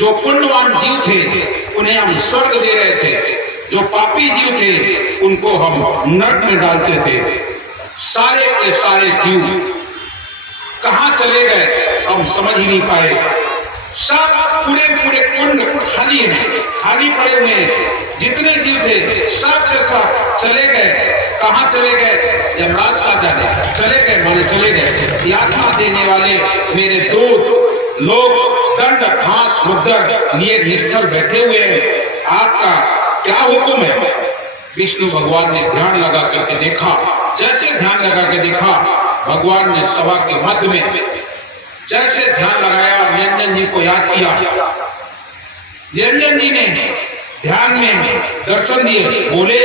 जो पुण्यवान जीव थे उन्हें हम स्वर्ग दे रहे थे, जो पापी जीव थे उनको हम नरक में डालते थे। सारे के सारे जीव कहां चले गए हम समझ ही नहीं पाए। सब पूरे पूरे कुंड खाली हैं, खाली पड़े हुए हैं। जितने जीव थे सब के सब चले गए। कहां चले गए? यमराज का जाने चले गए, माने चले गए। यातना देने वाले मेरे दूत लोग दंड घास मुद्दर लिए निष्ठल बैठे हुए हैं। आपका क्या हुक्म है? विष्णु भगवान ने ध्यान लगा करके देखा। जैसे ध्यान लगा के देखा, भगवान ने सभा के मध्य में जैसे ध्यान लगाया, निरंजन जी को याद किया। निरंजन जी ने ध्यान में दर्शन दिए, बोले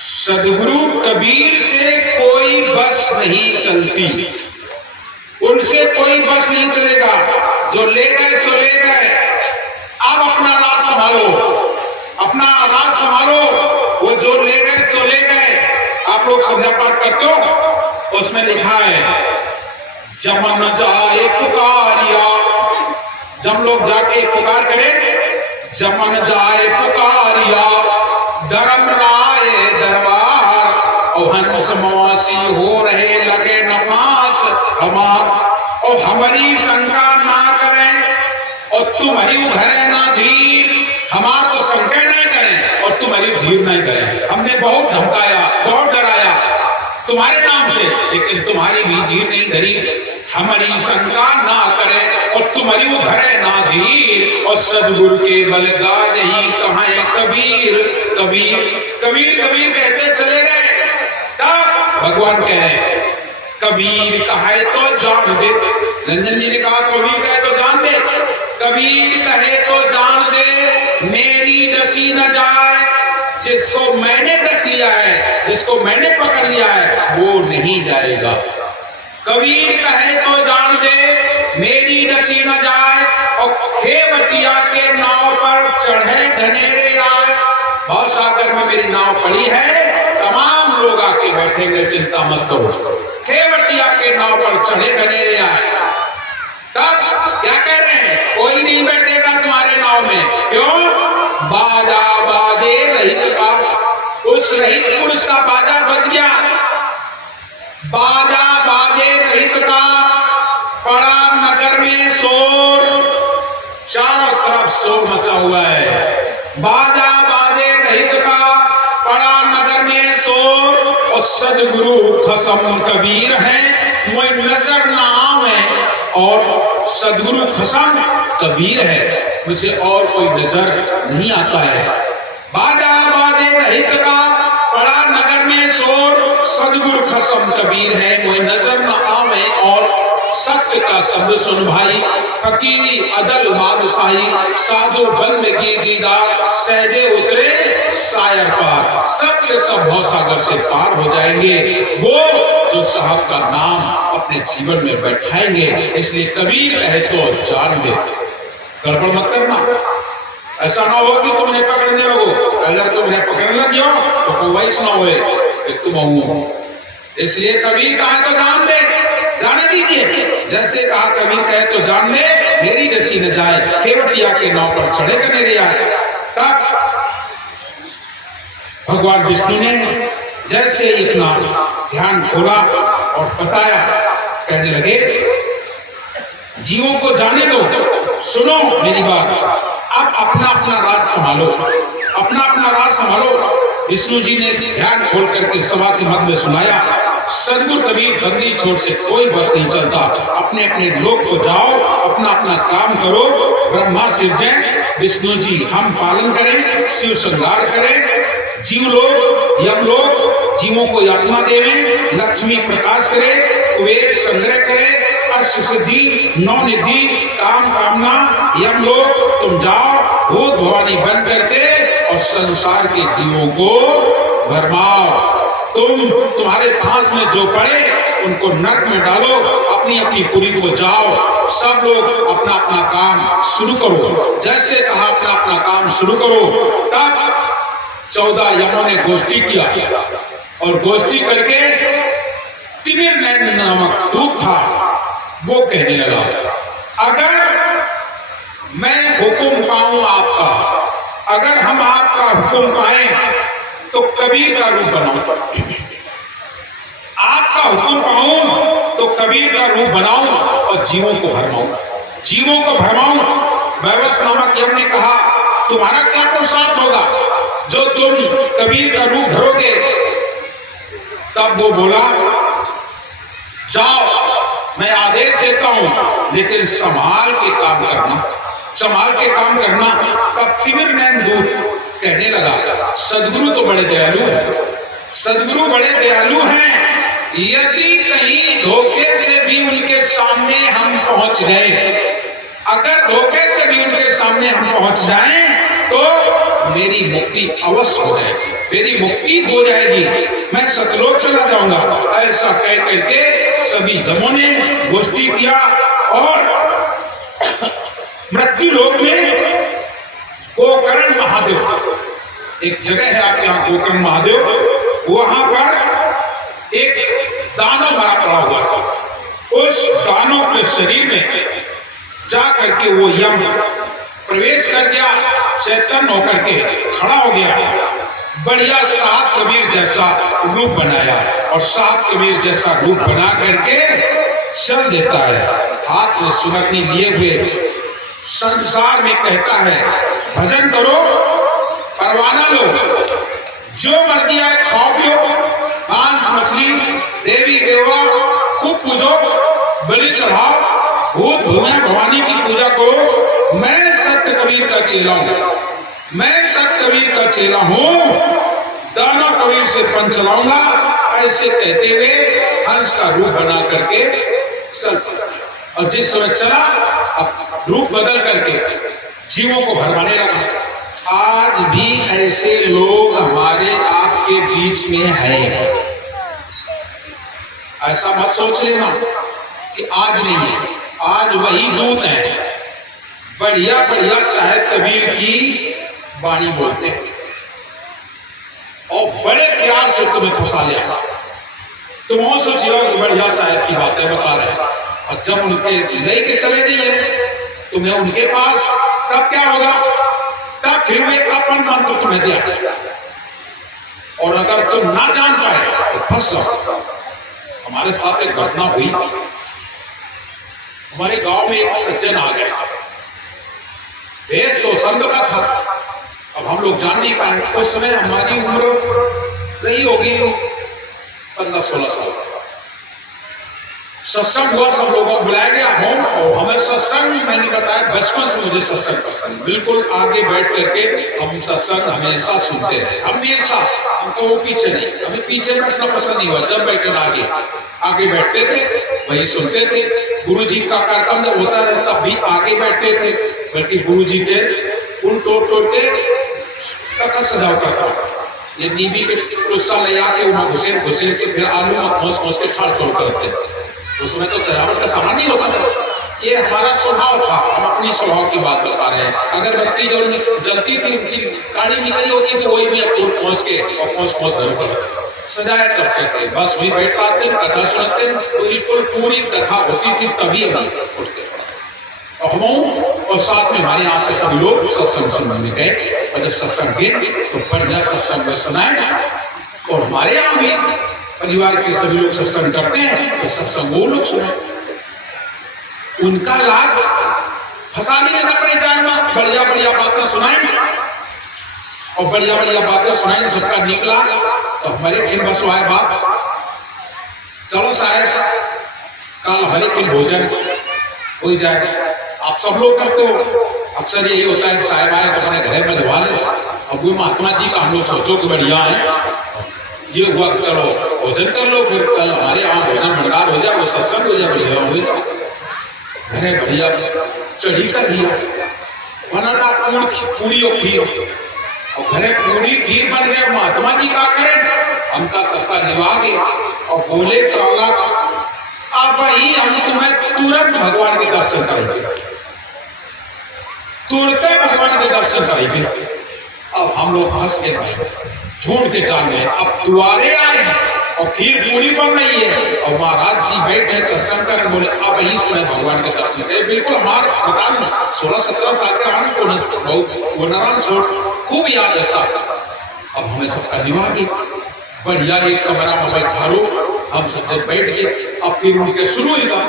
सदगुरु कबीर से कोई बस नहीं चलती, उनसे कोई बस नहीं चलेगा। जो ले गए सो ले गए, अब अपना राज संभालो, अपना राज संभालो। वो जो ले गए सो ले गए। आप लोग संध्या पाठ करते हो, उसमें लिखा है जमन जाए पुकारिया। जब लोग जाके पुकार करें, जमन जाए पुकारिया धर्म राय दरबार, और हंस मवासी हो रहे लगे नमास हमार, और हमारी शंका ना करें और तुम्हारी उधरे ना धीर। हमार तो शंका नहीं करें और तुम्हारी धीर नहीं करें। हमने बहुत धमकाया, बहुत डराया तुम्हारे नाम से, लेकिन तुम्हारी भी धीर नहीं धरी। हमारी शंका ना करे और तुम्हारी उधरे ना धीर, और सदगुरु के बल गाज ही कहां कबीर। कबीर कबीर कबीर कहते चले गए। तब भगवान कह रहे कबीर कहे तो जान दे। रंजन जी ने कहा कबीर कहे तो जान दे। कबीर कहे तो जान दे, मेरी डसी न जाए। जिसको मैंने डस लिया है, जिसको मैंने पकड़ लिया है, वो नहीं जाएगा। कबीर कहे तो जान दे, मेरी डसी न जाए, और खेवटिया के नाव पर चढ़े घनेरे आए। भव सागर में मेरी नाव पड़ी है, तमाम लोग आके बैठेंगे, चिंता मत करो। खेवटिया के नाव पर चढ़े घनेरे आए। तब क्या कह रहे हैं? कोई नहीं बैठेगा तुम्हारे नाव में। क्यों? बाजा बाजे रहित का, उस रहित पुरुष का बाजा बज गया। बाजा बाजे रहित का पड़ा नगर में शोर, चारों तरफ शोर मचा हुआ है। बाजा बाजे रहित का पड़ा नगर में शोर, और सदगुरु खसम कबीर है मोय नजर ना आवे, और सदगुरु खसम कबीर है, मुझे और कोई नजर नहीं आता है। बाजा बाजे रहित का पड़ा नगर में शोर, सदगुरु खसम कबीर है मोय नजर न आवे, और सत्य का शब्द सुन भाई। फकीरी अदल बादशाही, साधु बन में की दीदार, सहजे उतरे सायर पार। सत्य सब भवसागर से पार हो जाएंगे वो जो साहब का नाम अपने जीवन में बैठाएंगे। इसलिए कबीर कहे तो जान दे। गड़बड़ मत करना, ऐसा ना हो कि तुमने पकड़ने लगो। अगर तुमने पकड़ने लगी हो तो कोई वैसा ना होए कि तुम हो। इसलिए कबीर कहे तो जान दे, जाने दीजिए। जैसे कहा कबीर कहे तो जान दे, मेरी डसी न जाए, खेवटिया के नाव पर चढ़े घनेरे आए। तब भगवान विष्णु ने जैसे इतना ध्यान खोला और बताया, कहने लगे जीवों को जाने दो, सुनो मेरी बात। अब अपना अपना राज संभालो, अपना अपना राज संभालो। विष्णु जी ने ध्यान खोल करके सभा के मध्य में सुनाया, सदगुरु कबीर बंदी छोड़ से कोई बस नहीं चलता। अपने अपने लोक को जाओ, अपना अपना काम करो। ब्रह्मा सिरजय, विष्णु जी हम पालन करें, शिव श्रृंगार करें। जीव लोग यम लोग जीवों को यातना देवें, लक्ष्मी प्रकाश करे, कुबेर संग्रह करे, अष्ट सिद्धि नौ निधि काम कामना। यम लोग तुम जाओ भूत भवानी बन करके और संसार के जीवों को भरमाओ। तुम्हारे पास में जो पड़े उनको नरक में डालो, अपनी अपनी पुरी को जाओ। सब लोग अपना अपना काम शुरू करो। जैसे कहा अपना अपना काम शुरू करो। तब 14 यमों ने गोष्ठी किया और गोष्ठी करके तिमिर नैन नामक दूत था, वो कहने लगा अगर मैं हुक्म पाए तो कबीर का रूप बनाऊं, आपका हुक्म पाऊं तो कबीर का रूप बनाऊं और जीवों को भरमाऊं, जीवों को भरमाऊं। वैवस्वत नामक यम ने कहा तुम्हारा क्या पुरुषार्थ होगा जो तुम कबीर का रूप धरोगे। तब वो बोला जाओ मैं आदेश देता हूं लेकिन संभाल के काम करना, संभाल के काम करना। तब तिमिर नैन दूत कहने लगा सदगुरु तो बड़े दयालु हैं, सदगुरु बड़े दयालु हैं, यदि कहीं धोखे से भी उनके सामने हम पहुंच गए, अगर धोखे से भी उनके सामने हम पहुंच जाएं तो मेरी मुक्ति अवश्य हो जाएगी, मेरी मुक्ति हो जाएगी, मैं सतलोक चला जाऊंगा। ऐसा कह करके सभी जमों ने गोष्ठी किया और मृत्यु लोक में गोकर्ण महादेव, एक जगह है आपके यहाँ गोकर्ण महादेव, वहां पर एक दानव मरा पड़ा हुआ था। उस दानव के शरीर में जा करके वो यम प्रवेश कर गया, चैतन्य होकर के खड़ा हो गया, बढ़िया सात कबीर जैसा रूप बनाया और सात कबीर जैसा रूप बना करके चल देता है, हाथ में सुनकनी लिए हुए संसार में कहता है भजन करो, परवाना लो, जो मर्जी आए खाओ पियो, मांस मछली देवी देवा खूब पूजो, बलि चढ़ाओ, भूत भूमिया भवानी की पूजा करो, मैं सत्य कबीर का चेला हूं, मैं सत्य कबीर का चेला हूं, दानव कबीर से फन चलाऊंगा। ऐसे कहते हुए हंस का रूप बना करके चल, और जिस समय चला अब रूप बदल करके जीवों को भरमाने लगा। आज भी ऐसे लोग हमारे आपके बीच में हैं, ऐसा मत सोच लेना कि आज नहीं है, आज वही दूत है, बढ़िया बढ़िया साहेब कबीर की वाणी बोलते हैं और बड़े प्यार से तुम्हें फंसा लिया। तुम और सोचिए कि बढ़िया साहेब की बातें बता रहे हैं और जब उनके लेके चले जाइए तुम्हें उनके पास, तब क्या होगा, तब फिर वे अपन मंत्र तुम्हें दिया और अगर तुम ना जान पाए तो फंस जाओ। हमारे साथ एक घटना हुई, हमारे गांव में एक सज्जन आ गए, देश तो संत का था, अब हम लोग जान नहीं पाए, उस समय हमारी उम्र रही होगी 15-16 साल। सत्संग हुआ, सब लोगों को बुलाया गया होम, और हमें सत्संग, मैंने बताया बचपन से मुझे सत्संग पसंद, बिल्कुल आगे बैठ करके हम सत्संग हमेशा सुनते रहे, हमेशा, हमको वो पीछे नहीं, हमें पीछे बैठना पसंद नहीं हुआ, जब बैठे आगे आगे बैठते थे वही सुनते थे। गुरु जी का कार्यक्रम जब होता है तब भी आगे बैठते थे, बल्कि गुरु जी के उन तोड़ के कथा सजाव करता, ये नीबी के टुस्सा ले आके उन्हें घुसे के फिर आलू में खोस के ठाड़ तोड़ करते, उसमें तो सजावट का सामान नहीं होता था। ये हमारा स्वभाव था, हम अपनी स्वभाव की बात बता रहे हैं। अगर बत्ती जलती थी, उनकी गाड़ी निकली होती तो वही में खोस के और खोस धर सजाया करते थे, बस वही बैठ पाते, कथा सुनते, बिल्कुल पूरी कथा होती थी, तभी हम उठते और हम और साथ में हमारे यहाँ से सभी लोग सत्संग सुनने गए, और जब सत्संग गए तो बढ़िया सत्संग में सुनाए, और हमारे यहाँ भी परिवार के सभी लोग सत्संग करते हैं तो सत्संग वो लोग सुनाए, उनका लाभ फंसा नहीं लेना पड़े जान में, बढ़िया बढ़िया बातें सुनाएंगे और बढ़िया बढ़िया बातें सुनाएंगे, सबका निकला तो हमारे फिर बसवाए बाप, चलो साहब कल हमारे फिर भोजन हो ही जाएगा। आप सब लोग करते हो, अक्सर यही होता है कि साहब आए तो अपने घर में धवा ले, अब वो महात्मा जी का हम लोग सोचो कि बढ़िया है, ये हुआ चलो भोजन कर लो, फिर कल हमारे यहाँ भोजन भंडार हो जाए, वो सत्संग हो जाए, बढ़िया हो जाए, घरे बढ़िया चढ़ी कर दिया, बनाना पूरी और खीर, और घरे पूरी खीर बन गए, महात्मा जी का करें हमका सबका निभागे और बोले प्रहलाद अब ही हम तुम्हें तुरंत भगवान के दर्शन करेंगे, तुरंत भगवान के दर्शन करेंगे। अब हम लोग हंस के गए, झूठ के जान गए, अब दुआरे आए और खीर पूरी बन रही है और महाराज जी बैठे सत्संग कर बोले अब ही तुम्हें भगवान के दर्शन करें। बिल्कुल हमारे पता नहीं 16-17 साल के हम को बहुत वो नारायण छोड़ खूब याद है सब, अब हमें सबका निवाह बढ़िया एक कमरा में बैठा रो, हम सब जब बैठ गए। अब फिर उनके शुरू ही था,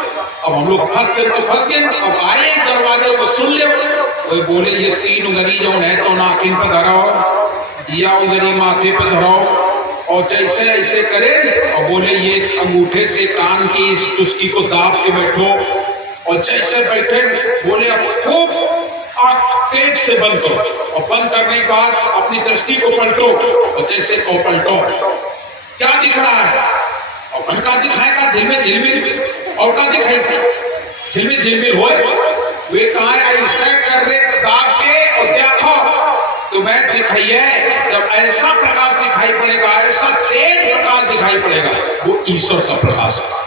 अब हम लोग फंस गए तो फंस गए। अब आए दरवाजे को सुन ले, कोई बोले ये 3 उंगली जो है तो नाखिन पर धराओ या उंगली माथे पर धराओ, और जैसे ऐसे करे और बोले ये अंगूठे से कान की इस चुस्की को दाब के बैठो, और जैसे बैठे बोले अब खूब आंख तेज से बंद करो, और बंद करने के बाद अपनी दृष्टि को पलटो, और जैसे को पलटो क्या दिख रहा है, और मन का दिखाएगा झिलमिल झिलमिल, और क्या दिखाएगा झिलमिल झिलमिल हो। वे कहा ऐसा कर रहे दाब के और देखो तो मैं दिखाइए, जब ऐसा प्रकाश दिखाई पड़ेगा, ऐसा तेज प्रकाश दिखाई पड़ेगा, वो ईश्वर का प्रकाश है।